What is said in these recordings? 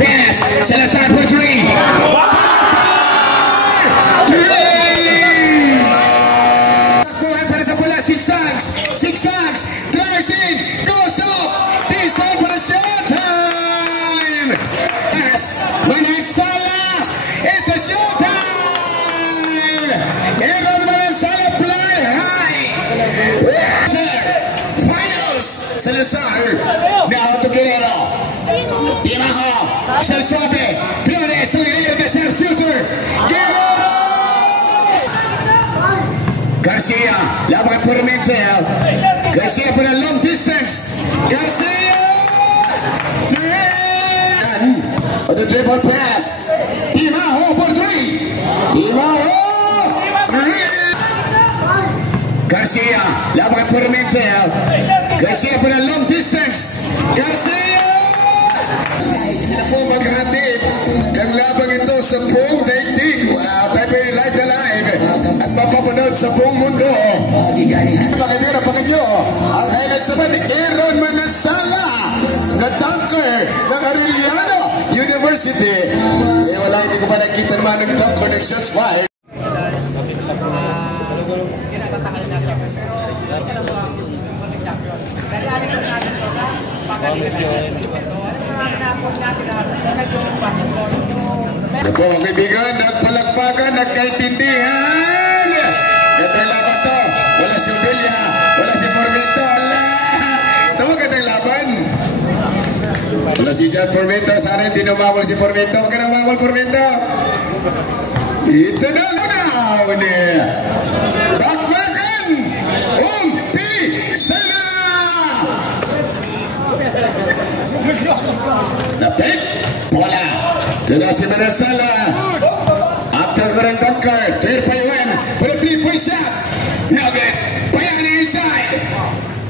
pass. Salazar for three. Zigzags, drives in, goes up, this time for the showtime! Yes, Manan Salah, it's a showtime! Aaron Manan Salah fly high! Finals, Salazar, now to Guerrero. Dimajo, Shell Suave, Flores, Guerrero, tercer shooter, Guerrero! Garcia, laban por Mentel. Garcia for a long distance. Garcia! On the dribble pass. Dimajo for three. Dimajo! Garcia, laban por Mentel. Garcia for a long distance. Garcia! Sila po maghatid. Ang labang ito sa buong daigdig. Taipei Live na live. At mapapanood sa buong mundo. Pakibira, pakibyo. Ang highlights naman ni Aaron Manan Salah, na dunker ng Arellano University. Wala, hindi ko pa nakita naman ng dunker ng shots fired. Ito mga kaibigan, nagpalagpagan, nagkaintindihan. Gandang laban to. Wala si Obelia, wala si Formento. Ito mga gandang laban. Wala si John Formento. Sana hindi namamol si Formento. Huwag ka namamol Formento. Ito na lunaw. Bakbakan. Umpisana. Napit. Bola. Ito na si Manan Salah. After the dunker, third by one for a 3-point shot. Now good. Bayani inside.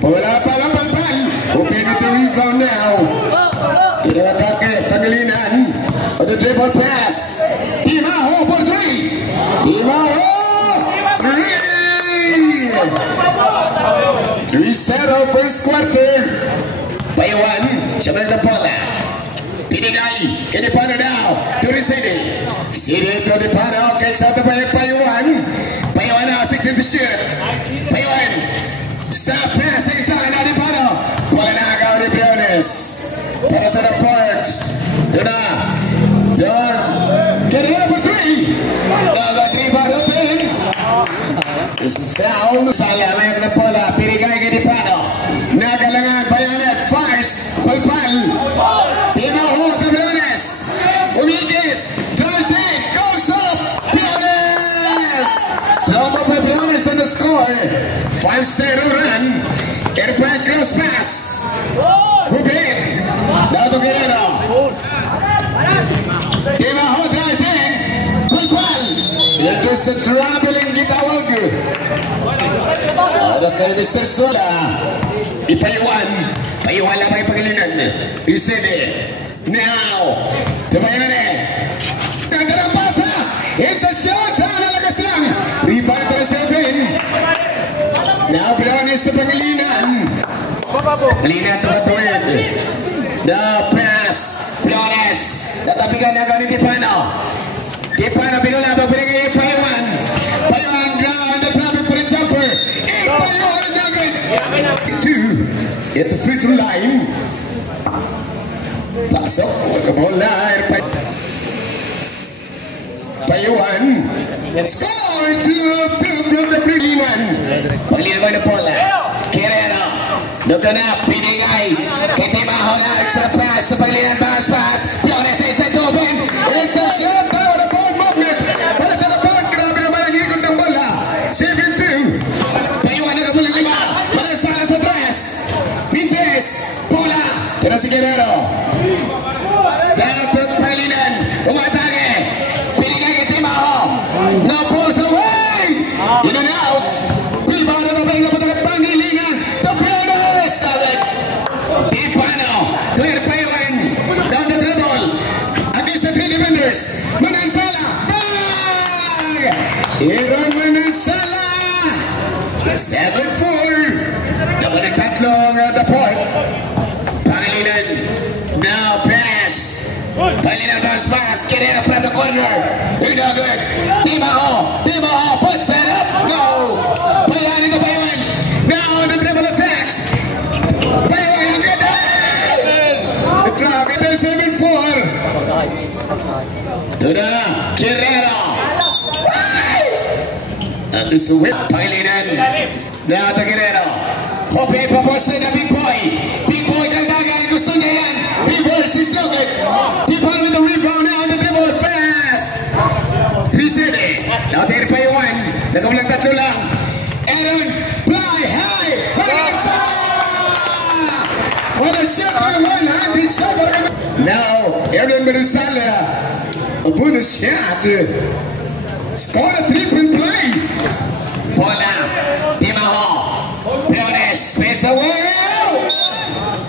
Bola pala palpal. Open to rebound now. Tidak atake Pangilinan. On the dribble pass. Dimajo for three. Dimajo. Three. 3-0 first quarter. By one. Siya na bola. Pinigay, Kenipano now, to City. City to Dipano, kicks out the play, Payuan. Payuan now, 6 in the shoot. Payuan, stop pass inside, now Dipano. Wala na agaw ni Briones. Para sa the Parks. Doon na. Doon. Get it up for three. Now the rebound open. This is down. Salah, may na bola. Pinigay, Kenipano. Nagalangan, Bayanet, fires, Palpal. On the score, 5-0 run. Get back, close pass. Hubin. Now to Guerrero. Dimajo drives in. Palpal. There's a traveling gitawag. Ada kay Mr. Sola. Ipayuan. Payuan lang may Pangilinan. Isede. Now. Tumayane. Tandarang pasa. It's a shot. Nalagas lang. Rebound to the 7. Now Briones to Pangilinan. Pangilinan to Matuid. The pass. Briones. Tatapigan na kami Dipano. Dipano binulabang pinagay Payuan. Payuan ground. The traffic for the jumper. Payuan nugget. 2 at the free throw line. Pasok. Bola. Payuan. Score 2 from the Pangilinan. Pangilinan na bola. Guerrero. Doon na. Pinigay. Kitimaho na. Extra pass. Sa Pangilinan. Pass. Flores inside to open. It's a shot. Tayo na ball movement. Para sa napag. Grabe naman ang ikot ng bola. 7-2. Payuan na kabulang 5. Para sa tres. Mintes. Bola. Tira si Guerrero. Dapat Pangilinan. Umatake. Pinigay Kitimaho. No pulls away. In and out. Rebound na naman ng Pangilinan. The Briones. Dipano. Clear Payuan. Down the dribble. Against the 3 defenders. Manan Salah. Bang! Aaron Manan Salah. 7-4. Naman ang tatlong the point. Pangilinan. Now pass. Palinan pass, Guerrero from the corner. You're not good. Timaho, puts that up. No. Payuan into Payuan. Now the dribble attacks. Payuan, ang ganda. The trap, it is 7-4. To the Guerrero. At this whip, Palinan. Now the Guerrero. Hope paposte na Big Boy. Big Boy, kaldagan. Gusto niya yan. Reverse is no good. Keep on with the rebound now. The dribble pass. Recede. Now there Payuan. Nakamulang tatlo lang. Aaron, fly high. What a shot by one-handed shot. Now, Aaron Marisala. A bonus shot. Scored a three-point play. Bola. Timaho. Piones. Space away.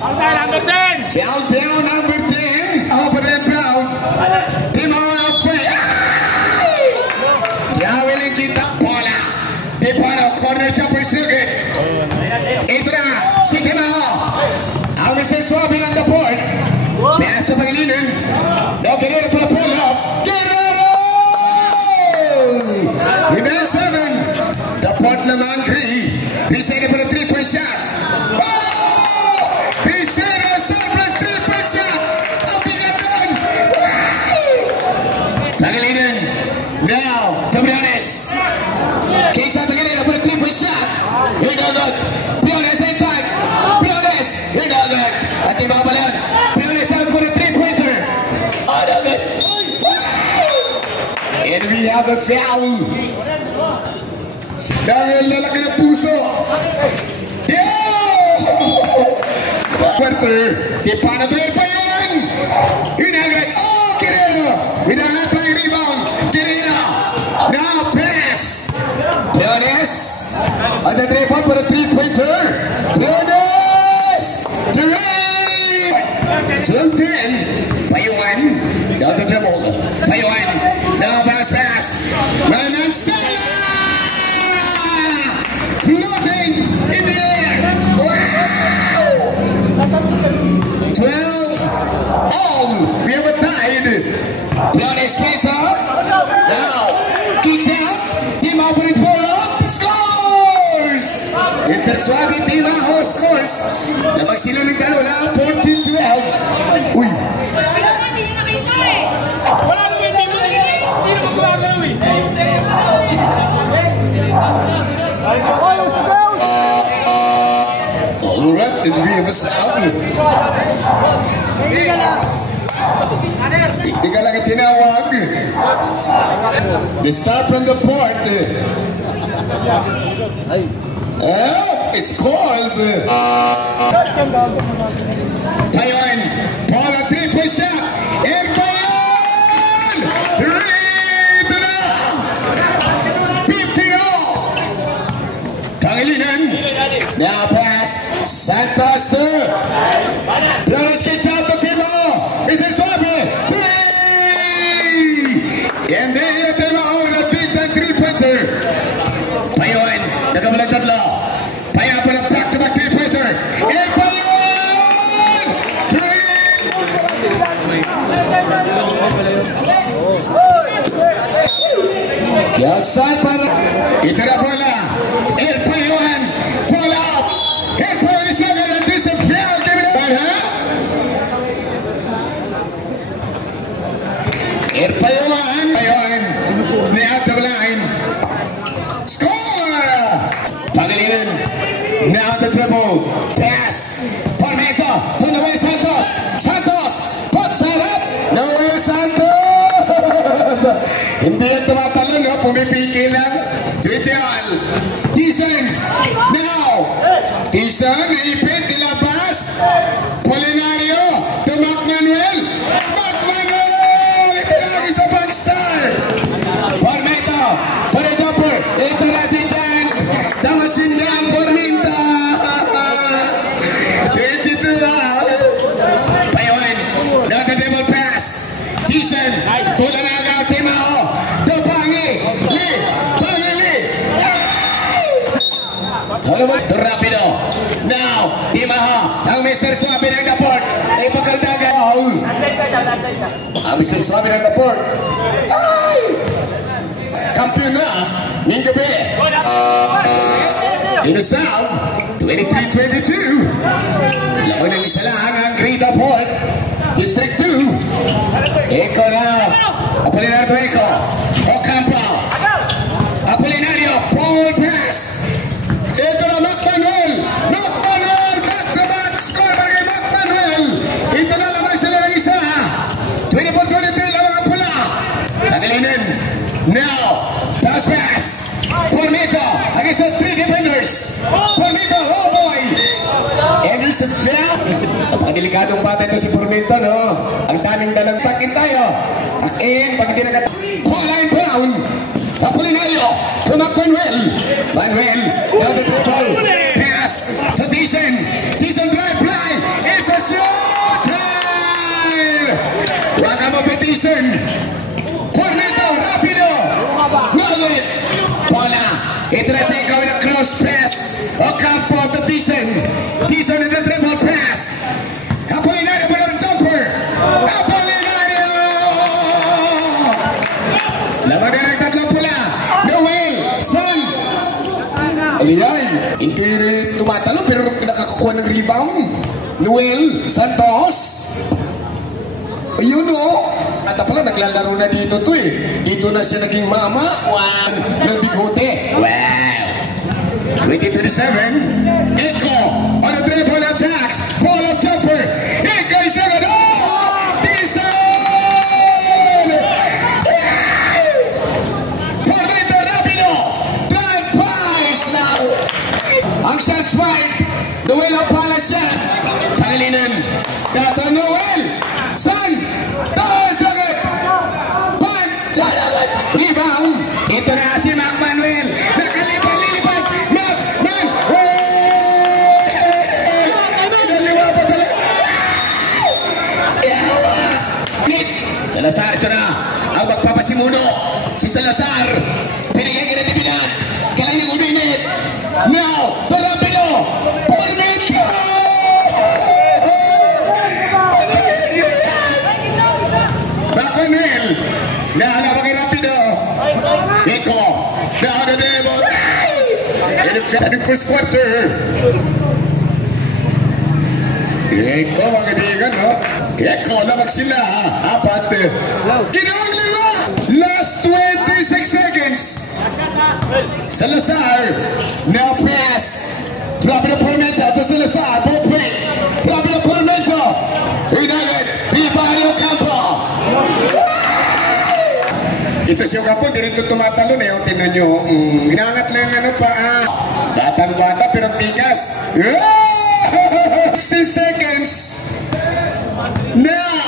Number 10. Fell down number 10. Open and pound. Timaho of play. Traveling kita. Bola. Timaho. Corner jumper circuit. Ito na. Si Timaho. Ang Mr. Swabbing on the board. Pass to Pangilinan. No, Guerrero for the pull up. Guerrero! Rebound 7. The Portland 3. Reset for the 3-point shot. Pangilinan. Now, Tobriones. Kicks out to Guerrero for the 3-point shot. Here no good. Piones inside. Piones. Here no good. At the mga balon. Piones out for the 3-pointer. Oh, no good. And we have a foul. Dahil lalaki ng puso. Quarter. Di pa na doon pa yun. Hinagad. Oh, Guerrero. Hinahat pa yung rebound. Guerrero. Now pass. Piones. On the dribble for the 3-pointer. Piones. 12-10. Payuan. Down the dribble. Payuan. Now pass. Manansala. Floating in the air. Wow. 12 all. We have a tied. Piones plays up. Now kicks out. Timaho for the pull-up. Scores! Mr. Swabi, Timaho scores. Lamang sila ng dalawa. 14-12. Uy. Wala mo yung team mo. Hindi naman gumagalaw eh. Alright, and we have a sub. Hindi ka lang tinawag. The start from the port. It scores. Payuan. Paul, a 3-point shot. And Payuan. 3 to the 15-0. Pangilinan. Now pass. Santos to. Piones kicks out the Timaho. Mr. Swabi. 3. And then you Timaho with a big time 3-pointer. Payuan. Nakamulang tatlo. Payuan for a back-to-back 3-pointer. And Payuan. 3. Outside para. Ito na bola. El Payuan. Pull up. El Payuan is not going to do some foul. Give it up. El Payuan. Out of line. Score! Pangilinan. Now the dribble. Pass. Parmento. Put away Santos. Santos. Puts it up. Noel Santos. Hindi yan tumatalon. Pumipikil lang. Titial. Dizon. Now. Dizon. Ipit. Nilabas. Polinario. To Manuel. Ito na isa backstar. Parmento. Para jumper. Ito na si Jan. Damasindan. Parmento. 22. Payuan. Now the dribble pass. Dizon. Pula na agad. Timaho. To Pangili. To Rapido. Now, Timaho. Ang Mr. Swabi ng Daport. Ay pagkaldagan. Ang Mr. Suave ng Naport. Ay! Kampiyon na ng gabi. Inusaw, 23-22. Laban ng isa lang ang Great Naport. District 2. Eko na. Apolinario Eko. Ocampo. Apolinario. Paul pass. Eko na Macmanuel. Macmanuel. Back-to-back score bagay Macmanuel. Ito na lamang sila ng isa. 24-23 lamang ang pula. Tanilinin. Now. Pass pass. Pornito. Against the 3 defenders. Pornito. Oh boy. Anderson fell. Napakadelikadong bata ito si Pornito, no? Ang daming dalang sakit tayo. Akin. Pag hindi nagat... Call line down. Apolinario to Manuel. Manuel, now the triple pass to Dizon. Dizon drive fly. It's a shot time. Waka mo pa Dizon. Corneto, rapido. Manuel. Bola. Ito na sa ikaw na cross pass. Ocampo to Dizon. Dizon in the triple pass. Apolinario para ng jumper. Apolinario. Laban na ng tatlong pula. Noel, Son. Aliyay, hindi rin tumatalo pero nakakakuha ng rebound. Noel Santos. Ayun o. At pala naglalaro na dito to eh. Dito na siya naging mama. Wow. Ng bigote. Wow. 20-7. Eko on a triple attack. Ball of jumper. Eko is not at all. Dizon. Pornito rapido. Drive pass now. Ang shots fight. Noel ang pala shot. Tanilinan. Dato Noel. Son. Taas agad. Punch. Rebound. Ito na si Macmanuel. Nakalipad-lilipad. Macman. Inaliwa pa talaga. Yawa. Hit. Salazar ito na. Ang magpapasimuno. Si Salazar. Pinigay kinatibinat. Kailangan uminit. Now. Rapido. Pornito. Macmanuel. Nahalapa kay Rapido. Eko. Nakakadebo. Sa first quarter. Eko mga kaibigan, no? Eko, lamag sila, ha? Apat. Ginawang lima. Last 26 seconds. Salazar. Now pass. Rapido Pornito to Salazar. Ball play. Rapido Pornito. Inagad. Ribari Ocampo. Ito si Ocampo, di rin ito tumatalo na yung tinan nyo. Inangat lang ano pa, Datang bata pero tikas. 16 seconds. Now,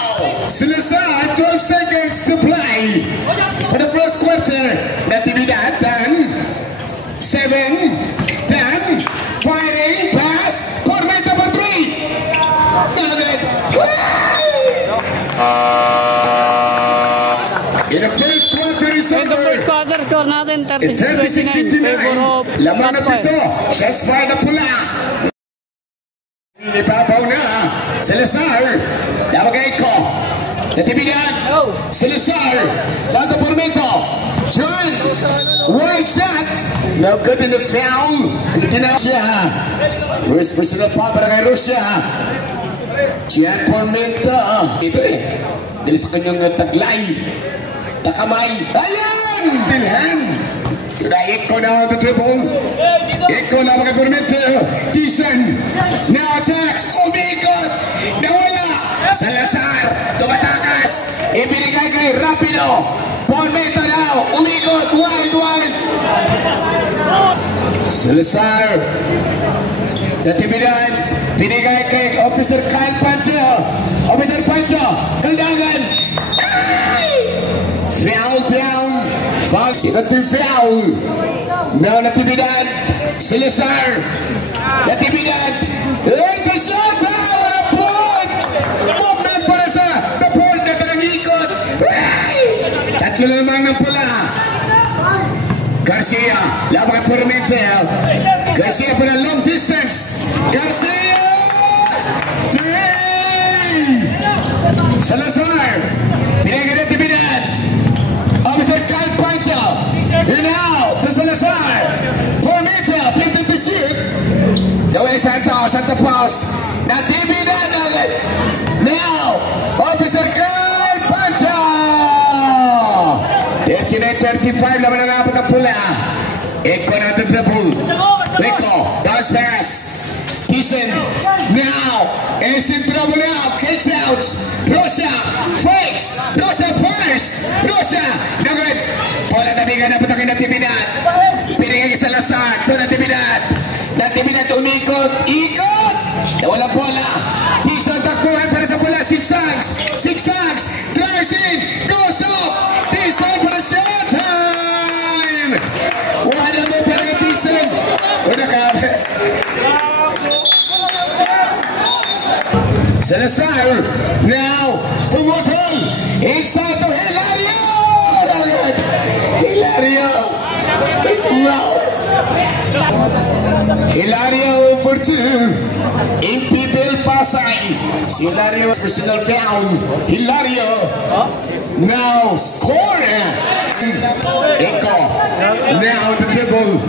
Salazar, 12 seconds to play. For the first quarter, Natividad, 10, 7, 10, firing, pass, Pornito for 3. David. In the first quarter is over. Score natin 36-29. Lamang na pito. Shots fired na pula. Ipapaw na. Salazar. Labagay ko. Natibigan. Salazar. Dato Pornito. John. Wide shot. No good in the foul. Hindi na siya. First personal foul para kay Russia. John Pornito. Ito eh. Dali sa kanyang taglay. Takamay. Ayan! Dinhan. Tunay Eko na the dribble. Eko na mga Pornito. Dizon. Now attacks. Oh my God. Nawala. Salazar. Tumatakas. Ibinigay kay Rapido. Pornito now. Umikot. Wild. Salazar. Natibidan. Binigay kay Officer Kyle Pancho. Officer Pancho. Kaldangan. Foul down. Foul. Foul. Now Natividad. Salazar. Natividad. It's a shot. What a point. Movement para sa the point na tanang-ikot. Tatlo lamang ng pula. Garcia. Laban kay Pornito. Garcia for a long distance. Garcia. 3. Salazar. Pinagin na tibidad. Officer Kyle Pancho. Here now to Salazar. 4 meter. Plinted to shoot. Noel Santos at the post. Natibidad agad. Now, Officer Kyle Pancho. 39-35. Laban na apat ang pula. Eko na the dribble. Eko. Bounce pass. Tison. Now. Is in trouble now. Kicks out. Rosa. Fakes. Rosa first. Rosa. Nagad. Bola nabigan na putakin na Tibidad. Pinigay sa Salazar. Ito na Tibidad. Natividad umikot. Ikot. Nawala bola. Tison takuhan para sa bola. Zigzags. Zigzags. Drives in. Goes up. Tison para shot time. Wala mo para kay Tison. Kuna ka. Salazar. Now. Tumutol. Inside to Hilario. Hilario. It's round. Hilario for 2. Impidel Pasay. Si Hilario personal foul. Hilario. Now score. Eko. Now the dribble.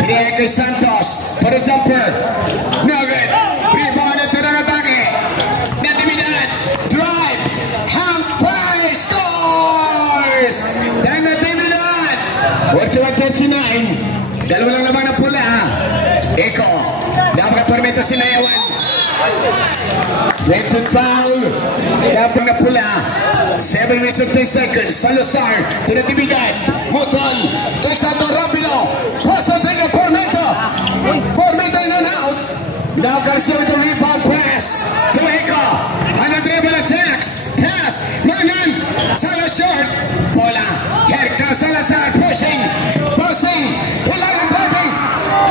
Pinay kay Santos. For the jumper. No good. Rebound at the atake. Natividad. Drive. Hang fire. Scores. Dan Natividad. 41-39. Dalawa lang naman ang pula. Eko. Dapat permito sila yawan. Defensive foul. Dapat na pula. 7 minutes and 10 seconds. Salazar. To Natividad. Mutol. Texato rapido. Paso tenga Formento. Formento in and out. Now Garcia with the rebound pass. To Eko. On the dribble attacks. Pass. Manan. Sala short. Bola. Here comes Salazar pushing. Passing. Hilario driving.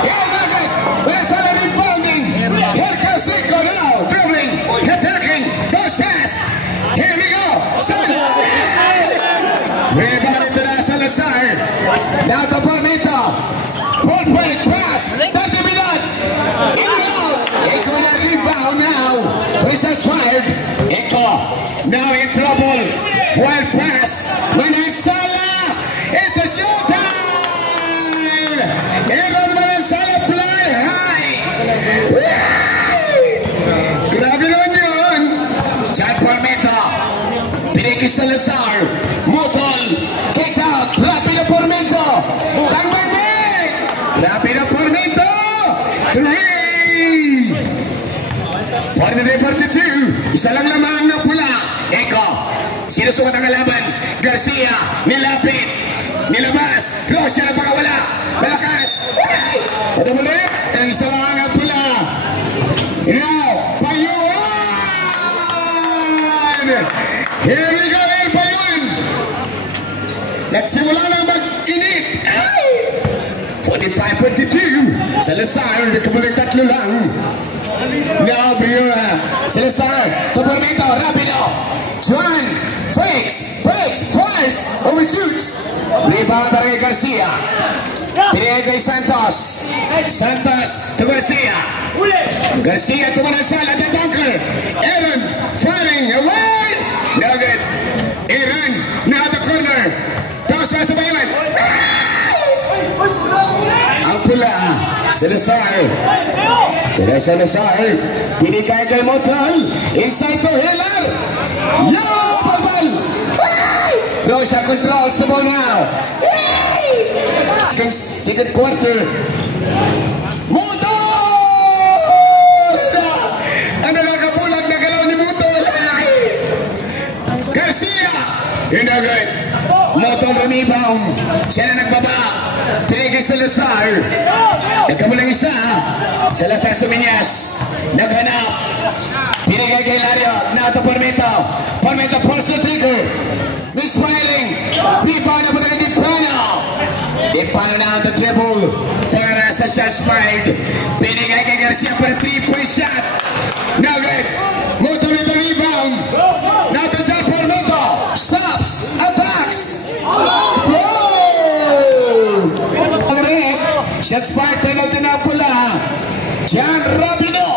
Yeah, nugget. Where's Sala rebounding? Here comes Eko now. Dribbling. Attacking. Goes pass. Here we go. Son. Rebound into the Salazar. Now to Formento. Full break pass. Natividad. In and out. Eko na rebound now. Presence fired. Eko. Now in trouble. Wild pass. When it's Sala. It's a showtime. Eko naman Sala fly high. Grabe naman yun. Chad Formento. Pinigis Salazar. Mutol. Kicks out. Rapido Formento. Tangbang. Rapido Formento. 3. 43-42. Isa lang lamang na pula. Eko. Sinusukat ang kalaban. Garcia. Nilapit. Nilabas. Rocha na pakawala. Malakas. Ito muli. Ang isa lang ang pula. Now. Payuan. Here we go. El Payuan. Nagsimula na mag-init. 45-42. Salazar. Nagkamuling 3 lang. Now Payuan. Salazar. Formento. Rapido. Juan. Fakes. Fires. Overshoots. Rebound para kay Garcia. Pinigay kay Santos. Santos to Garcia. Garcia to Manasala. The dunker. Aaron. Firing. Away. No good. Aaron. Now the corner. Toss pass to Payuan. Ang pula. Salazar. Pinay Salazar. Pinigay kay Mutol. Inside to Hilar. Yo! Pabal! Rosa controls the ball now. Second quarter. Mutol! Ang nakakabulag na galaw ni Mutol. Garcia. Hinagay. Mutol rebound. Siya na nagbaba. Pinigay Salazar. Nagkamulang isa. Salazar Suminyas. Naghanap. Pinigay kay Hilario. Now to Formento. Formento pulls the trigger. Misfiring. Rebound na pala ni Pano. Ipano na ang the dribble. Para sa shots fired. Pinigay kay Garcia para 3-point shot. Now good. Mutol with the rebound. Now to John Formento. Stops. Attacks. Shots fired, penalty na pula. Jan Rapido.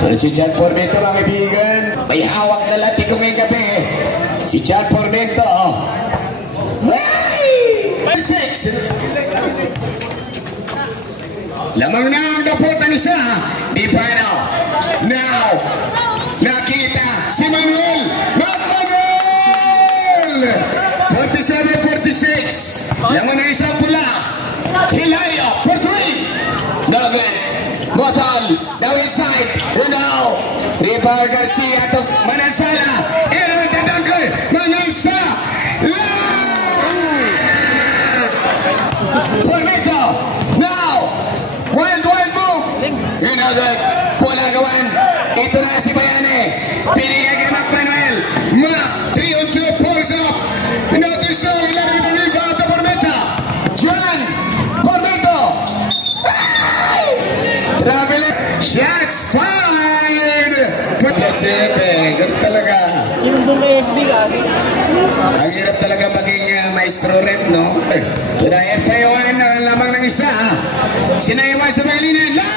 Pero si Jan Formento mga kaibigan. May hawak na lati ko ngayong gabi. Si John Formento. Hey! 6. Lamang na ang dapot ng isa. Di pa na. Now, nakita si Manuel. Manuel! 47-46. Lamang na isang pula. Hilario for 3. Nugget. Motal. Now inside. And now, Rival Garcia to Manansala. Aaron the Dunker. Manansa. Formento. Now, wild move. Nugget. Bola gawan. Ito na si Bayane. Pinigay kay Manuel. 3-on-2. Pulls up. Notice so. Ilan ang rebound to Formento. John Formento. Traveling. Shots fired. Ganun talaga. Ang hirap talaga maging maestro rin, no? Tunay F1 na lamang ng isa. Sinaiwan sa Pangilinan. No!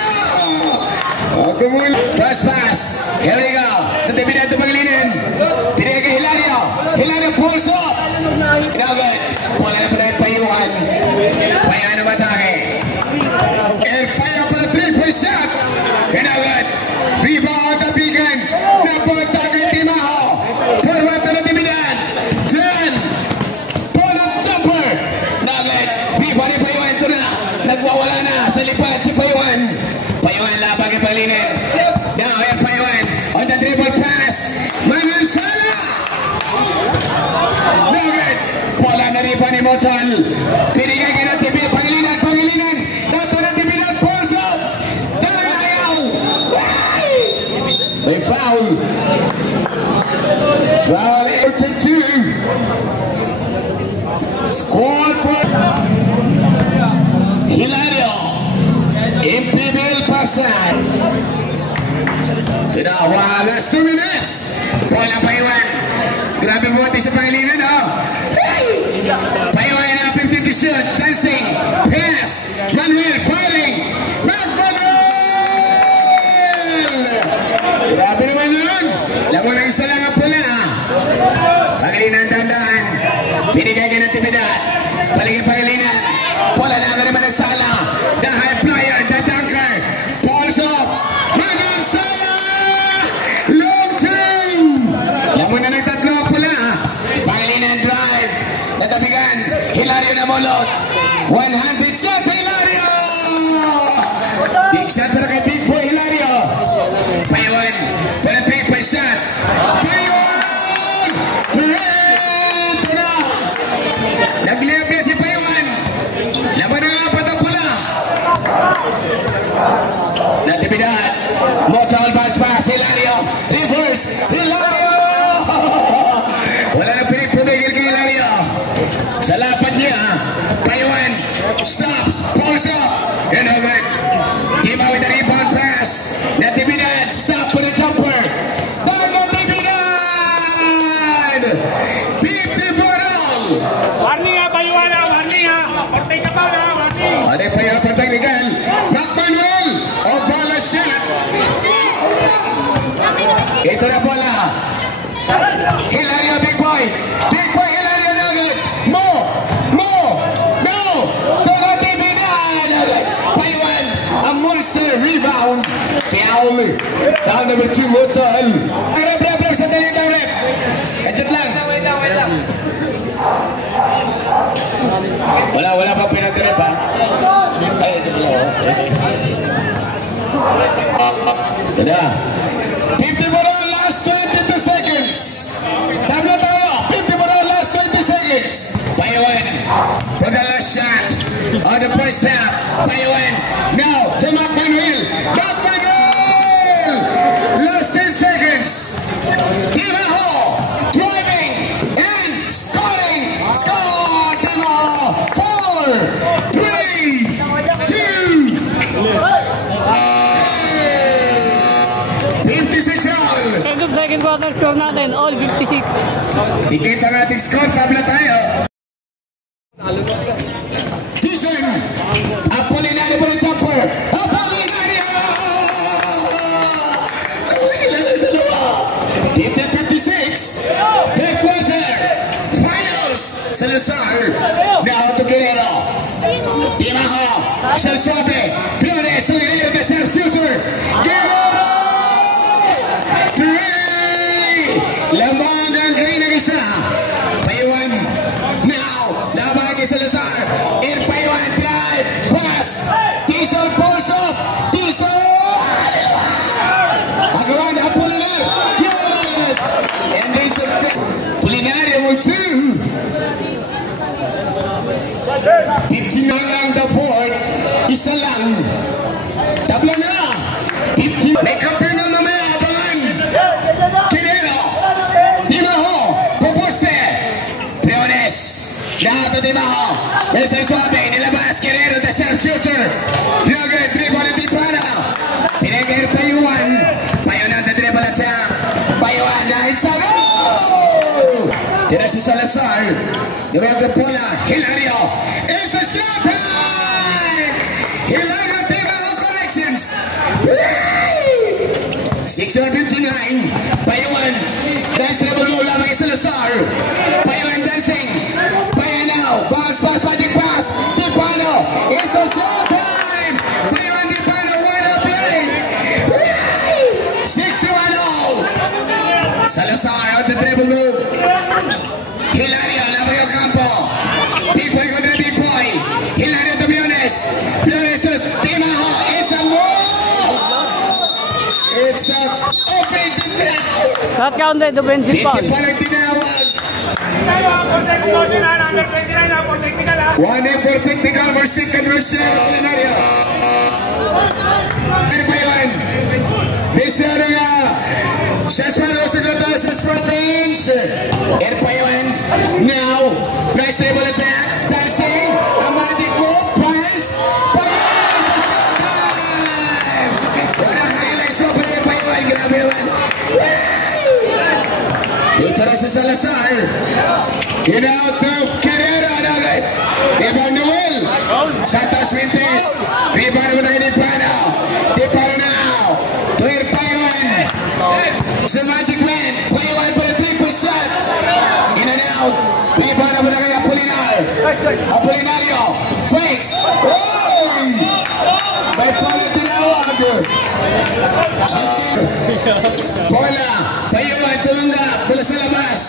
Pass. Here we go. Natibinan ito Pangilinan. Tinigay kay Hilario. Hilario pulls up. Inagad. Wala na pa na F1. Payuan na batake. F1 para 3-point shot. Inagad. Rebound at Bigan. Napunta kay Timaho. Forward na natibinan. Then, pull-up jumper. Nagad. Rebound ni Payuan. Ito na. Nagwawala na sa lipat si Payuan. Payuan labang kay Pangilinan. Now, Payuan on the dribble pass. Manansala. Nagad. Bola na rebound ni Motal. Pinigay kay natibid. Pangilinan. Nato natibinan. Pulls up. Danayaw. May foul. Foul 8-2. Squad for Hilario. Impedel pasan. Tinawa. Last 2 minutes. Bola Payuan. Grabe mo sa Pangilinan, oh. Payuan na 50 to shoot. Dancing. Pass. Manuel firing. Grabe naman yun. Lamang na isa lang ang pula. Pangilinan dandaan. Pinigay ka ng tibidad. Paligid Pangilinan. Pula na naman ang sala. The high flyer. The dunker. Pulls up. Manansala. Long two. Lamang na ng tatlo ang pula. Pangilinan drive. Natabigan. Hilario na mulot. 100 shot. Hilario. Big shot para kay Big Boy Hilario. Payuan. Para 3-point shot. Payuan. Ito na. Nagliyap niya si Payuan. Laban na nga patang pula. Natibidahan. Motal pass. Hilario. Reverse. Hilario. Wala na pinipumigil kay Hilario. Sa lapad niya. Payuan. Stop. Pulls up. And over. Tima with the rebound pass. Natibidahan. Stop for the jumper. Natibidahan. 50 for all. Warning ha, Payuan ha. Warning ha. Pantay ka pa na. Warning. Ano pa yung pantay ni Gal? Manuel. Ovala shot. Ito na bola. Hilario, Big Boy. Big Boy, Hilario Nugget. Mo. No. Natibidahan. Payuan. A monster rebound. Foul. Foul number 2, Motal. Rep. Sandali lang, rep. Kadyan lang. Wala pa pinag-rep, ha? Ay, ito pala, Ito na. 50 for all, last 22 seconds. Tabla tayo. 50 for all, last 20 seconds. Payuan. For the last shot. On the first half. Payuan. Now, to Manuel. Last 10 seconds. Timaho. Driving. And scoring. Score. Timaho. 4, 3, 2. 56 all. Second quarter score natin, all 56. Dikit ang ating score. Tabla tayo. Tison. Apolinari for the jumper. Apolinari. Sila na dalawa. Salazar. Now to Guerrero. Timaho. Sel Suave. Flores. Guerrero de Ser Future. Guerrero. 3. Lamang ang green ng isa. Payuan. Now. Labang kay Salazar. Payuan. Drive. Pass. Diesel pulls up. Diesel. Agawan. Apolinar. Yun. And this is Polinario will do. 59 lang the fourth. Isa lang. Tabla na. 15. May kampiyon ng mamaya. Abangan. Guerrero. Timaho. Poposte. Priones. Lahat na Timaho. Mr. Suave. Nilabas. Guerrero. The Ser Future. Nugget. Dribble at Tipana. Pinagir Payuan. Payuan the dribble attack. Payuan. Dahil sa goal. Tira si Salazar. Nueva Pola. Hilario. It's a shot time. Hilario Timaho Collections. 659. Payuan. Nice dribble goal lamang kay Salazar. Payuan dancing. Payuan now. Pass. Magic pass. Tipano. It's a shot time. Payuan Tipano. What a play. 61-0. Salazar on the dribble move. Hilario. Lamang yung kampo. Big boy contra big boy. Hilario to Biones. Biones to Timaho. It's a move. It's a offensive foul. Shot counted, offensive foul. 50 pa lang tinawag. Tayo ang contact na under 29 na po, technical ha. 1 for technical for second Rochelle Polinario. Ano pa yun? Bisa ano nga. Shots pa rin sa gato sa front range. Ano pa yun? Now, nice table attack. Dancing. A magic move. Pass. Pass. A shot time. What a highlights mo pa rin pa yun. Grabe naman. Ito na sa Salazar. Kinaut na Guerrero. Nugget. Rebound Noel. Santos Mintes. Rebound naman ang Tipano. Tipano now. Tuwir Payuan. Sa Magic Man. Payuan for a 3-point shot. In and out. Rebound naman ang Apolinar. Apolinario. Fakes. Oy! May pala tinawag. Bola. Payuan. Tulunggap. Bola sa labas.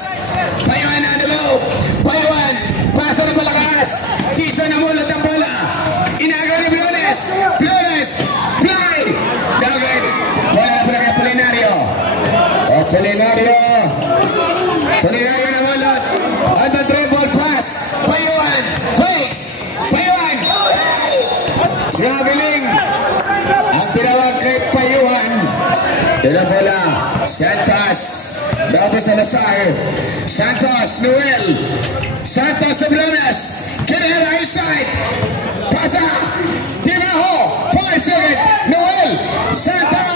Payuan na the move. Payuan. Pasa na palakas. Tisa na mulat ang bola. Inaga ni Flores. Flores. Fly. Nugget. Bola na pala kay Polinario. Polinario. Polinario na mulat. On the dribble pass. Payuan. Fakes. Payuan. Traveling. Ang tinawag kay Payuan. Ina bola. Santos. Dato Salazar. Santos. Noel. Santos Sabrones. Guerrero inside. Pasa. Timaho. 5 seconds. Noel. Santos.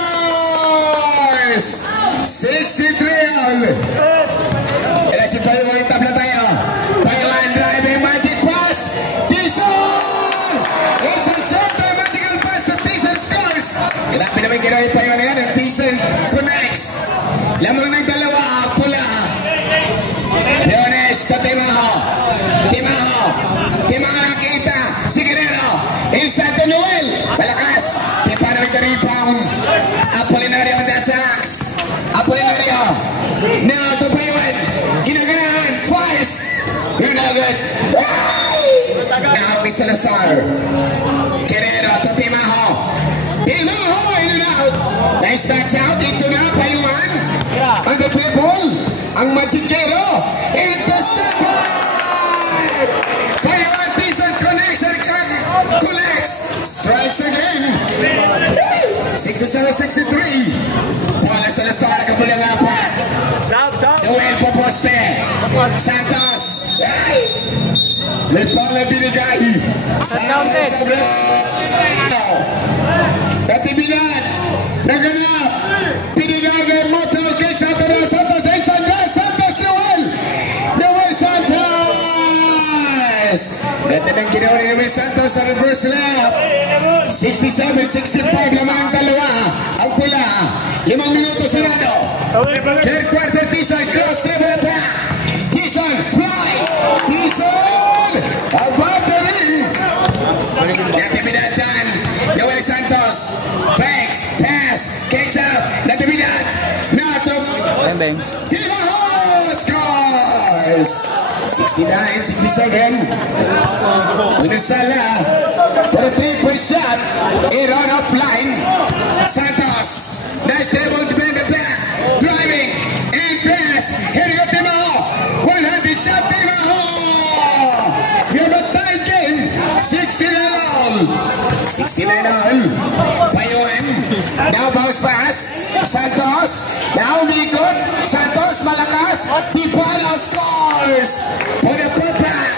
63 all. Ina si Payuan. Itabla tayo. Payuan driving magic pass. Tison. It's a shot. Magical pass to Tison scores. Grabe naman ginawa yung Payuan na yan. And Tison connects. Lamang ng dalawa. Pula. Leones to Timaho. Timaho nakita. Si Guerrero. Inside to Noel. Malakas. Tipano with the rebound. Apolinario on the attacks. Apolinario. Now to Payuan. Ginaganahan. Fires. You're not good. Now Mr. Salazar. Guerrero to Timaho. Timaho in and out. Nice back out. Into na Payuan. On the play ball. Ang Magicero. Intercepted. Payuan Tison connects and collects. Strikes again. 67-63. Bola Salazar. Kapulang apat. Noel Poposte. Santos. May pala binigay. Counted. Natibilan. Naganap. Binigay kay Moto. Kay Santos. Santos. Santos Noel. Noel Santos. Ganda ng ginawa ni Noel Santos sa reverse lap. 67-65 naman ang dalawa. Ang pula. 5 minuto sarado. Third quarter Tison. Cross table attack. Tison. Fly. Tison. Scores 69-67. Unisala for a 3-point shot. Aaron offline. Santos. Nice table to bring the back. Driving and pass. Here you go, Timao. 100 shot, Timao. You're not taking 69 all. 69 all. Payuan. Now bounce pass. Santos. Now Mikot. Santos malakas. Tipano scores for the putback.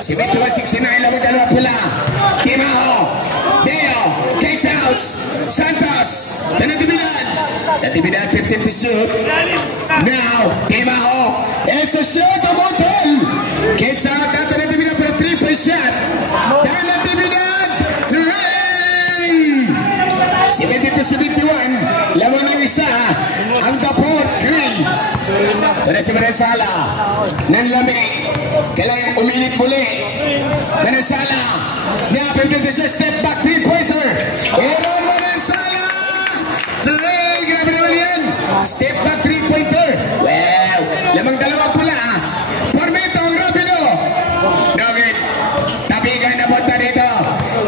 71-69 lang ang dalawa pula. Timao. Deo. Takes out. Santos. Natividad. Natividad 15 to shoot. Now Timao. It's a shot of Montel. Kicks out. Natividad for a 3-point shot. Dan Natividad. Turay. 70-71. Laman ng isa. Ang Dapot 3. Ito na si Manasala. Nanlamig. Kailangan uminit muli. Manasala. Napagod sa step back 3-pointer. Aaron Manasala. Tuloy. Grabe naman yan. Step back 3-pointer. Wow. Lamang dalawa pula. Pormito. Rapido. Nugget. Tabigan na punta dito.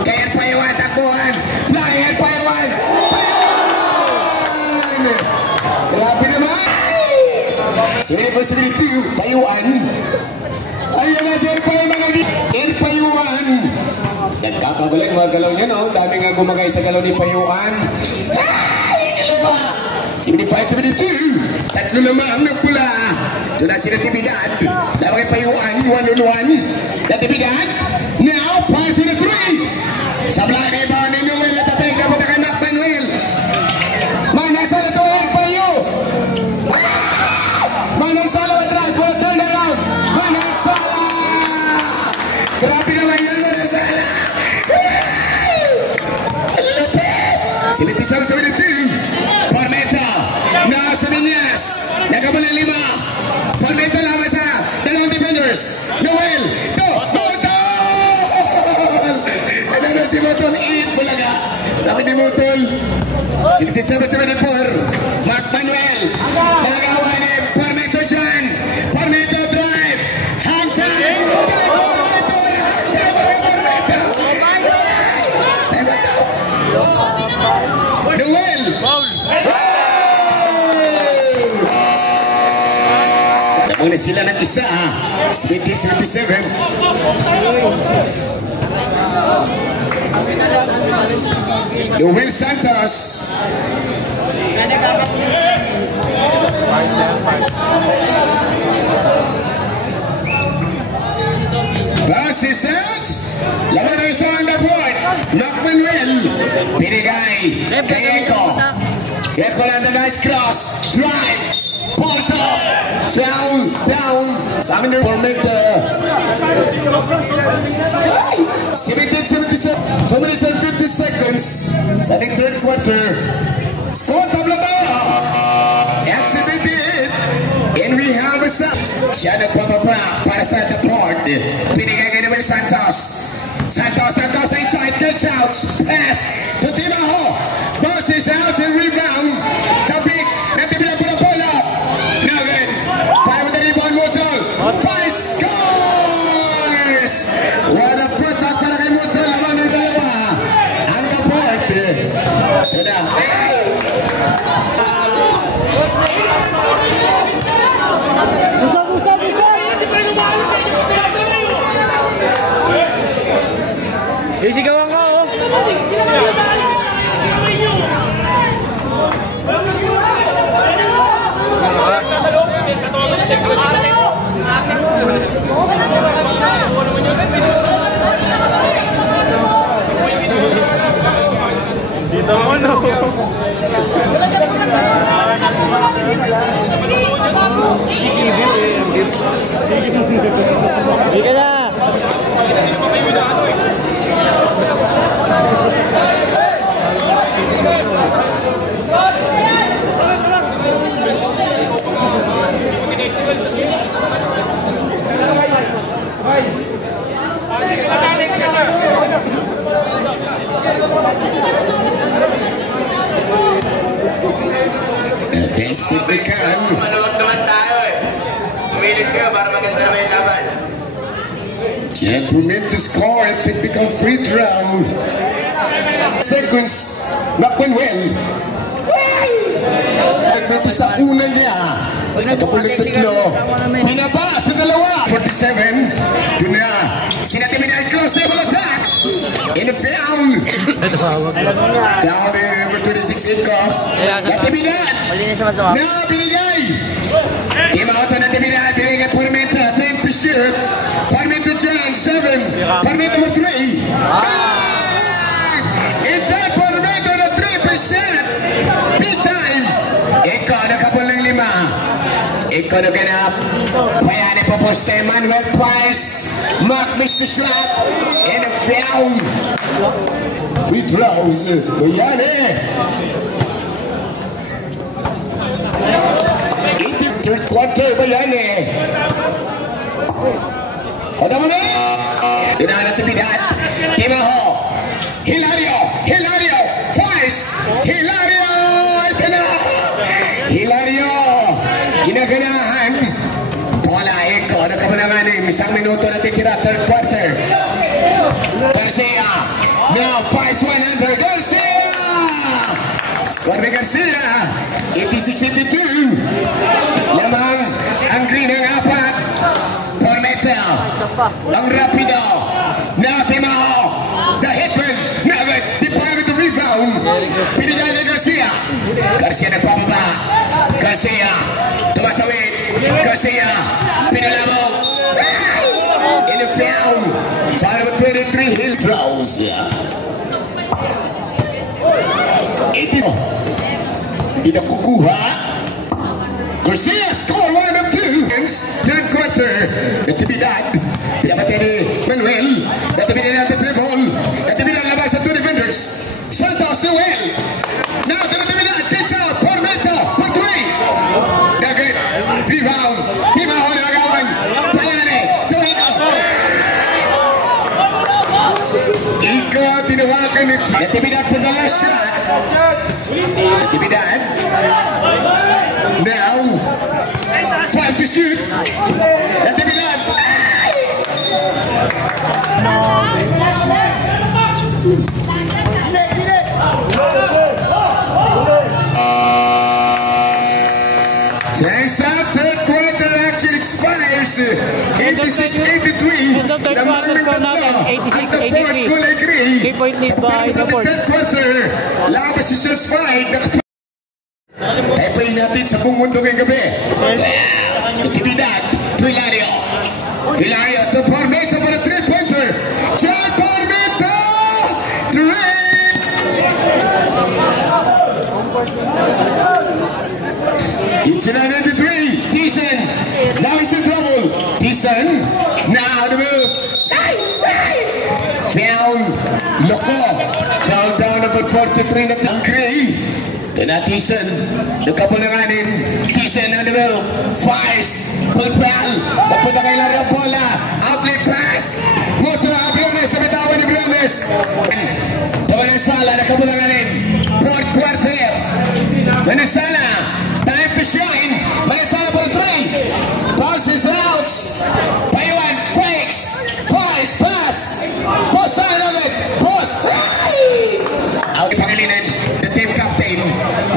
Kaya Payuan takbuhan. Flyer Payuan. Payuan. Grabe naman. 74-72. Payuan. Ayun na si Payuan. Nagkakagulan mga galaw niya, no? Dami nga gumagay sa galaw ni Payuan. Ay, dalawa. 75-72. Tatlo naman ng pula. Ito na si Natividad. Laban kay Payuan. 1-on-1. Natividad. Now, pass to the 3. Sabla ni Iba ni Noel. At tapig na punta kay Mac Manuel. Manasala to ang Payo. Manasala atras. Bola turn around. Manasala. Grabe naman yan, Manasala. 77-72. Pormeta. Now sa Minyas. Nagkabalang 5. Pormeta lamang sa dalawang defenders. Noel. Motol! Ano na si Motol? Eat bulaga. Sabi ni Motol. 77-74. Mac Manuel. Nagawa ni Pormeta dyan. Pormeta drive. Hang time. Noel! Nauna sila ng isa, 17-77. Noel Santos. Pass is out. Laban ng isa ang Dapot. Mac Manuel. Pinigay. Kay Eko. Eko lang na nice cross. Drive. Pulls up. Foul. Down. Sa amin ng Pormeta. 17-77. 2 minutes and 50 seconds. Sa ating third quarter. Score tabla tayo. At 78. And we have a sub. Siya nagpapapa para sa Dapot. Pinigay kay Noel Santos. Santos inside, takes out, pass to Timao. Boss is out and rebound. Tapik, natibila po na bola. Nugget, 5 with the rebound, Motol. 5 scores! What a putback para kay Motol. Laman ng dalawa. Ang Dapot. Ito na. Isigawan ko, oh. Dito mo, no? Hindi ka na. Best if we can. Maluwag naman tayo eh. Umilit Gentlemen to score a typical free throw. Seconds, Manuel. Nagpunta sa una niya. Ito po ng tatlo. Pinaba sa dalawa. 47. Doon na. Sinatiminay cross table attacks. In the foul. Foul in number 26 Inco. Natiminay. Na binigay. Team out na natiminay. Binigay Pormenta. 10 to shoot. Pormenta John 7. Pormenta mo 3. Inside Pormenta na 3%. Big time. Ikaw nakapul ng 5. Ikaw na ganap. Bayani po poste. Manuel Price. Mark missed the shot. And a foul. Free throws. Bayani. Third quarter. Bayani. Hold on. Inanatibidad. Timaho. Hilario. Hilario. Price. Hilario. Ito na. Hilario. Ginaganahan. Bola ito. Nagkamananganin. Isang minuto na titira. Third quarter. Garcia. Now, Price 100. Garcia. Score ni Garcia. 86-82. Lamang ang green ng 4. Pormeta. Ang rapido. Now, Timaho. The hitman. Nugget. Department of rebound. Pinigay ni Garcia. Garcia nagpapaba. Garcia. Tumatawid. Garcia. Pinalamo. In the foul. Foul 23 Hill throws. Ito. Hindi na kukuha. Garcia score 1 of 2. Third quarter. Natibidad. Pinapatay ni Manuel. Natibidad natin dribble. Natibidad labas sa 2 defenders. Santos Noel. Now to Natibidad. Kicks out. Pormenta for 3. Nugget. Rebound. Timaho na agawan. Bayani. Tuhigo. Iko tinawakan ni Natibidad for the last shot. Natibidad. Now 5 to shoot. Natibidad. Time's up. Third quarter action expires. 86-83. Lamang ng tatlo. At the fourth kulay gray. Sa third quarter. Labas si Shots Fight. Tayo natin sa buong mundo ngayong gabi. Natibidad to Hilario. Hilario to Pormenta for a 3-pointer. John Pormenta! 3! It's a 93. Thiessen. Now he's in trouble. Thiessen. Now the move. Foul. Loko. Foul down about 43 na Gray. Ito na Thiessen. Nagkapulanganin. Thiessen on the move. Fires. Pull foul. Napunta kay Hilario bola. Outlet pass. Moto Briones. Sa bitawan ni Briones. Manasala. Nagkapulanganin. Fourth quarter. Manasala. Time to shine. Manasala for 3. Passes out. Payuan. Fakes. Fires. Pass. Post on it. Post. Out. Pangilinan. The team captain.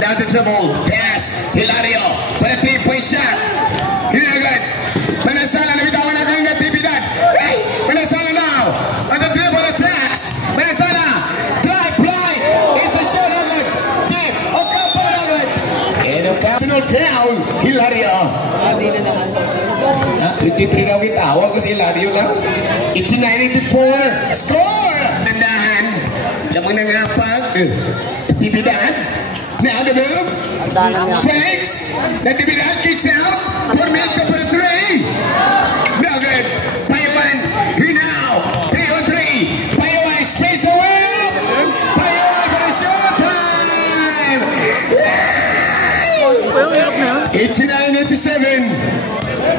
Now the dribble. Pass. Hilario. For a 3-point shot. Here again. Manasala. Nabitawan na kang Natibidad. Manasala now. On the dribble attacks. Manasala. Drive. Blind. It's a shot on it. Deep. Ocampo on it. And a personal foul. Hilario. 23 na kitawag ko si Hilario lang. It's a 94. Score! Nandahan. Lamang ng apag. Natibidad. Now the move. Fakes. Natibidad kicks out. Pormenta for 3. Nugget. Payuan. Here now. 3 on 3. Payuan space away. Payuan for a showtime. It's a 987.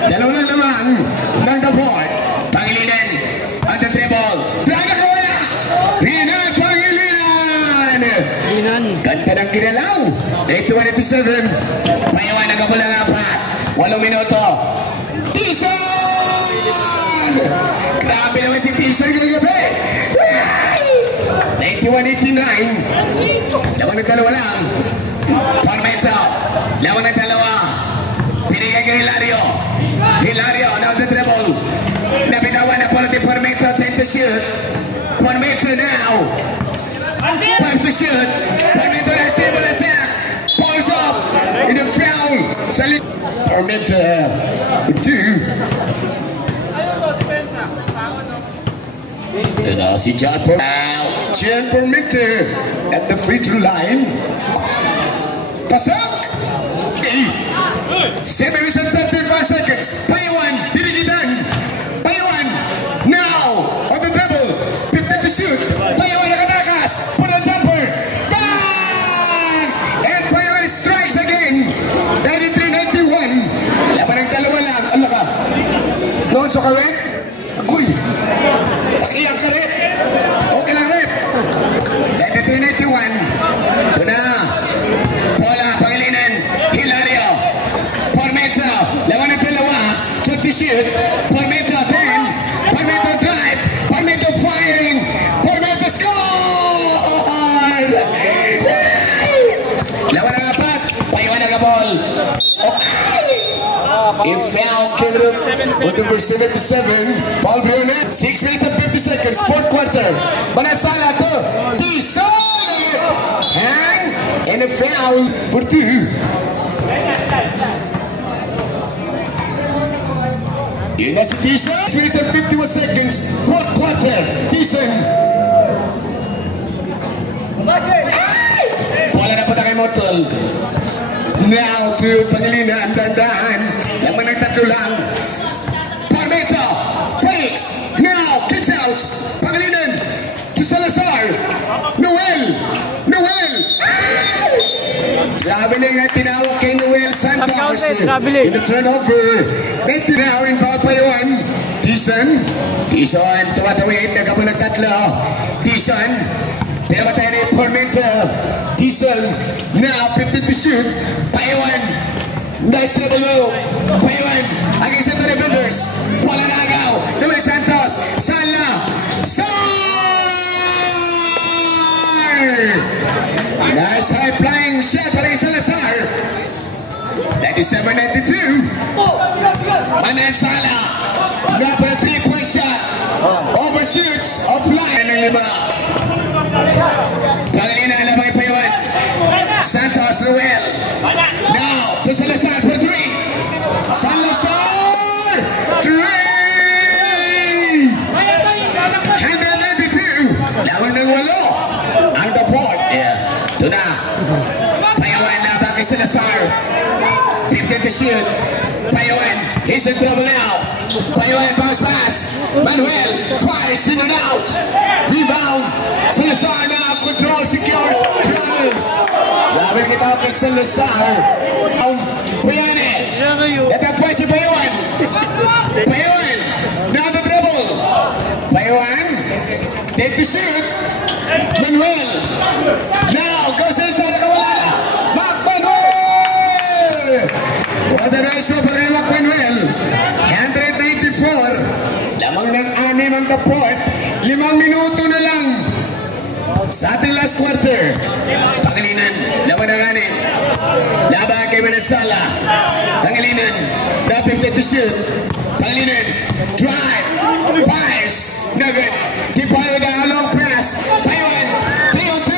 Dalawa na naman ng the board. Pangilinan at the treble. Draga kawala. Rinan Pangilinan. Ganda ng ginalaw. 8-27. Payawan na kabulang 4. 8 minuto. Thiessen. naman si Tisan kagabi. 91-89. Lawan ng dalawa lang. Tormento. Lawan ng dalawa. Pinigay kay Hilario. Hilario, now the dribble. Nabitawan na po natin Tormento. 10 to shoot. Tormento now. 5 to shoot. Tormento na stable attack. Pulls up. In the foul. Tormento. 2. And now si John Tormento at the free throw line. Pasok! 7 minutes and 35 seconds. Payuan, dinigitan. Payuan, now on the dribble. 15 to shoot. Payuan nakatakas. Put a jumper. Bang! And Payuan strikes again. 93-91. Laban ng dalawa lang. Ano ka? Noon sa kawin? Uy! Pakiyang ka rin. Okay lang rin. 93-91. Ito na. Paula, Pangilinan. Hilario. Tormento. Lawan ng dalawa. 20 shoot. Tormento 10. Tormento drive. Tormento firing. Tormento scored! Lawan ng apat. Payuan ng ball. Okay. In foul, Cameron on number 77. Foul Bionet. 6 minutes and 50 seconds. Fourth quarter. Manasala to Tisan. And a foul for 2. In that's Tisan. 6 minutes and 51 seconds. Fourth quarter. Tisan. Bola na pa kay Motol. Now to Pangilinan, dandahan. Laman ng tatlo lang. Tormento, Felix, now kicks out. Pangilinan to Salazar. Noel. Grabe na yung tinawag kay Noel Santos. In the turnover. 90 now in Papayuan. Tisan, tumatawid. Nagkabulag tatlo. Tisan, pinamatay na yung Tormento. Tisan, now 50 to shoot. Payuan, nice to the move. Payuan, against the defenders. Bola na agaw. Noel Santos, Sala, nice high flying shot para kay Salazar. 97-92. Manan Sala, number 3-point shot. Overshoots, offline ng 5. Pangilinan alam ay Payuan. Santos, Noel. Now, to Salazar for 3. Salazar! 3! 192. Lawan ng 8. Ang the 4th. Ito na. Payuan na back kay Salazar. 15 to shoot. Payuan, he's in trouble now. Payuan, bounce pass. Manuel, fires in and out. Rebound. Salazar now, control, secures, travels. Grabe kita kay Salazar. Payane. Natapoy si Payuan. Payuan, now the dribble. Payuan, take to shoot. Manuel, now goes inside, nakawala na. Mac Manuel. What a nice over kay Mac Manuel. 194. Lamang ng 6 ang dapot. 5 minuto na lang sa ating last quarter. Pangilinan, laban ng 6. Laban kay Manasala. Pangilinan, now 50 to shoot. Pangilinan, drive, fires, no good. Tipano na long pass. Payuan, 3-on-2.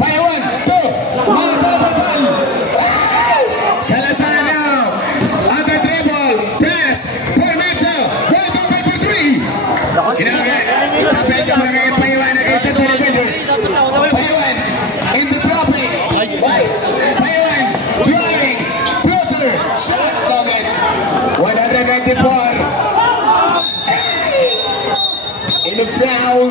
Payuan, 2. Manasala ball. Salazar now. On the dribble, pass, Tormento, right open for 3. Kinagat, tapet ka mga kay Payuan against the defenders. Payuan, in the dropping. Payuan, driving, floater, shot, no good. 194. In the foul.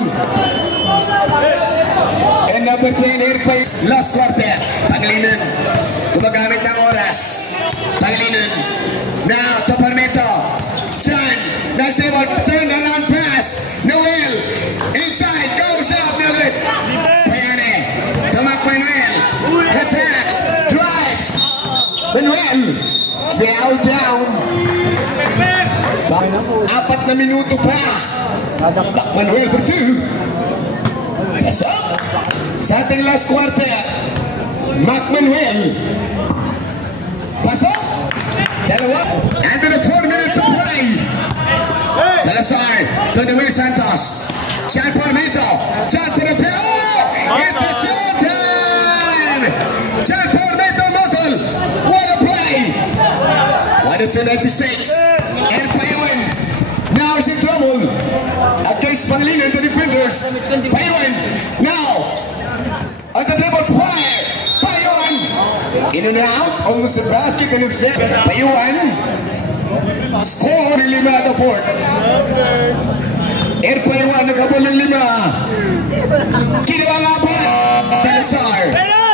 And number 10 here plays last quarter. Pangilinan, gumagamit ng oras. Pangilinan, now to Tormento. John, nice table, turn around pass. Noel, inside, goes up, no good. Payane, to Mac Manuel, attacks, drives. Manuel, fell down. 4 na minuto pa. Manuel for 2. Pass up. Sa ating last quarter, Manuel. Pass up. Dalawa. And to the 4 minutes to play. Salazar to Noel Santos. Chan Pormito. Chan to the field. It's a showtime. Chan Pormito Motul. What a play. 1-2-96. And Payuan now is in trouble against Pangilinan, the defenders. Payuan now on the double fire. Payuan in and out, almost a basket and it's there. Payuan score ng 5-4. Air Payuan nakabol ng 5. Ginawa nga pa Salazar.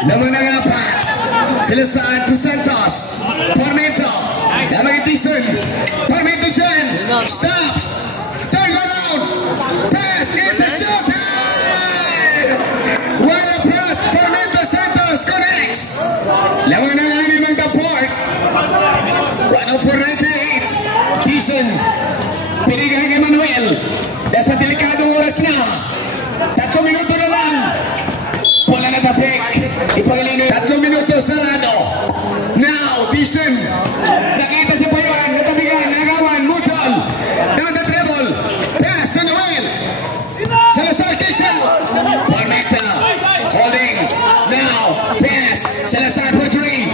Laman na nga pa Salazar to Santos. Pormito lamang itisun. Pormito dyan. Stop. Turn around. Pass. It's a showtime. What a pass. Pormito Santos connects. Laman na nga ng Daport. 104-98. Tison. Pinigay kay Manuel. Dahil sa delikadong oras na. 3 minuto na lang. Wala na tapik. Ipangilinin. 3 minuto sarado. Now, Tison. Nakita si Payuan. Natabigan. Nagawan. Mutal. Down the treble. Pass to Noel. Salazar kicks out. Pormeta. Holding. Now. Pass. Salazar for 3.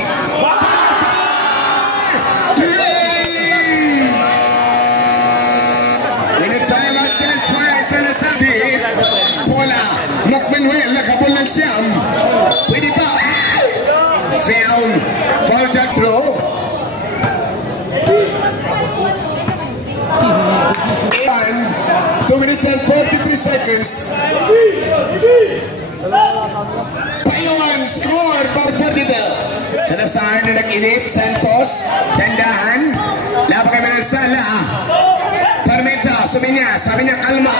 Manuel nakabol ng siyam. Pwede pa. Foul. Foul jack throw. 2 minutes and 43 seconds. Payuan score for Ferdinand. Salazar na nag-init. Santos. Dandahan. Laban kami ng sala. Pormito. Suminya. Sabi niya kalma.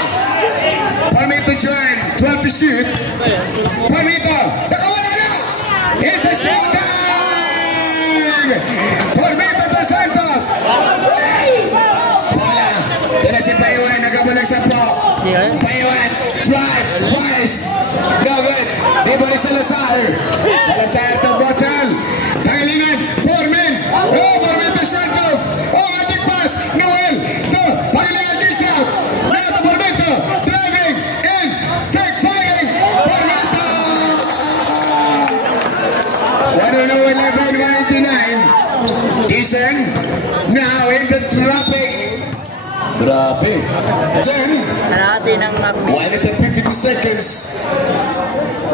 Pormito join. 12 to shoot. Pormito. Nakawala na. It's a showtime. Pormito to Santos. Bola. Tira si Payuan. Nagabulag sa po. Payuan. Drive. Twice. No good. Ibali Salazar. Salazar to bottle. Pangilinan. Pormen. Oh, Pormito Santos. Oh, magic pass. Noel. To Pangilinan kicks out. Now to Pormito. Driving. And backfiring. Pormito. 109-99. Tison. Now in the traffic. Grabe. 10. 152 seconds.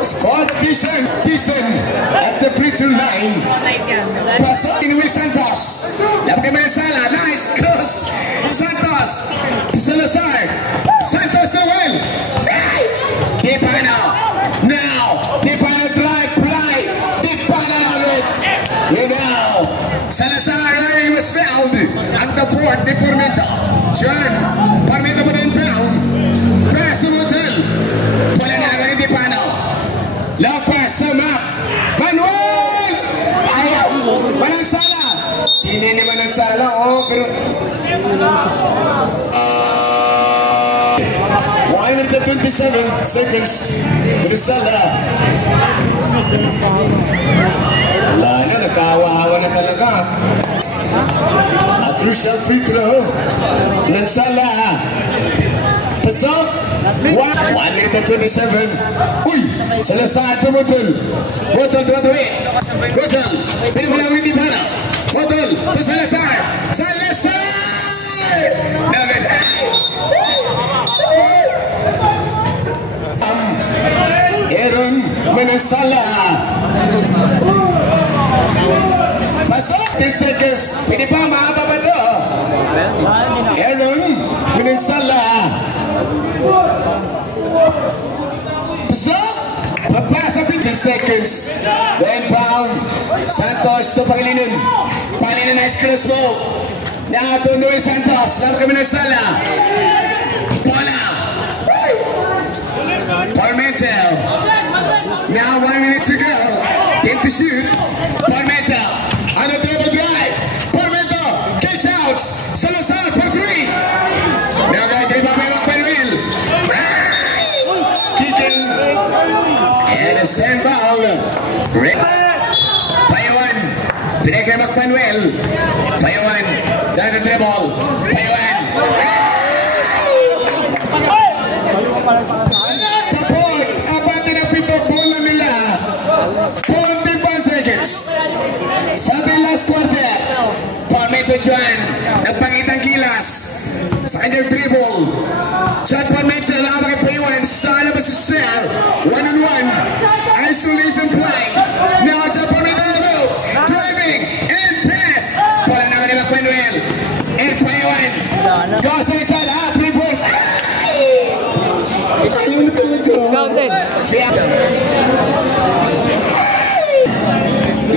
Score Tison. Tison at the free throw line. Pass in with Santos. Dapat kami sala. Nice cross. Santos. Salazar. Santos Noel. Dipano. Now. Dipano drive. Play. Dipano on it. You know. Salazar was fouled at the fourth. Di Pormito. John. Pormito pa rin foul. Pass to Motel. Wala na agad ni Dipano. Long pass to Mac. Manuel. Ayaw. Manansala. Hindi ni Manansala. Oh, pero 127 seconds. Manansala. Wala na, nagkawawa na talaga. A crucial free throw. Manansala. Pasok. 127. Uy! Salazar to Motul. Motul to Atuwi. Motul. Pinipala ulit ni Pana. Motul to Salazar. Salazar! Namin. Aaron Manansala. Pasok. 10 seconds. Pinipala mahaba ba ito? Aaron Manansala. Pasok. Papasa 15 seconds. The inbound. Santos to Pangilinan. Pangilinan nice cross ball. Now to Noel Santos. Laban kami ng sala. Bola. Pormento. Now 1 minute to go. Game to shoot. Pormento. On the dribble drive. Pormento. Kicks out. Salazar for 3. Now guy gave up Manuel. foul. Payuan. Pinay kay McManuel. Payuan. Down the dribble. Payuan. Tapon. Abante na pito bola nila. 45 seconds. Sabi last quarter. Palmetto John. Nagpangitang kilas. Sa kanyang dribble. John Palmetto. Laban kay Payuan. Style of a sister. One-on-one. Isolation play. Now John Palmetto on the move. Driving. And pass. Bola na ni McManuel. And Payuan. Goes inside. Three balls. Ayun na talaga. Counted.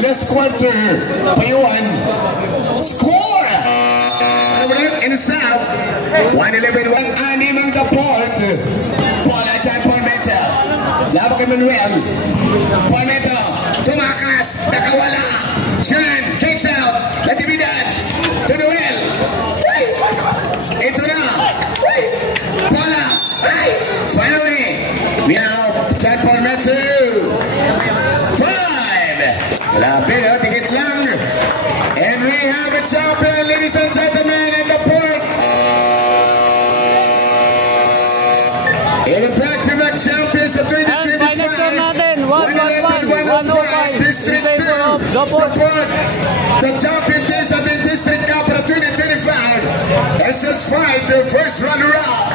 Last quarter. Payuan. Score! In the south. 1-11. 1-anim ang deport. Bola dyan, Palmetto. Laban kay Manuel. Palmetto. Tumakas. Nakawala. John kicks out. Natibidan. To Noel. Ito na. Bola. Finally. Now, John Palmetto. 5. Lapit. Tingit lang. And we have a champion, ladies and gentlemen, in the port. In the back-to-back champions of 2025. 111-105, District 2. The port. The champion is of the District Cup of 2025. Let's just fight the first runner-up.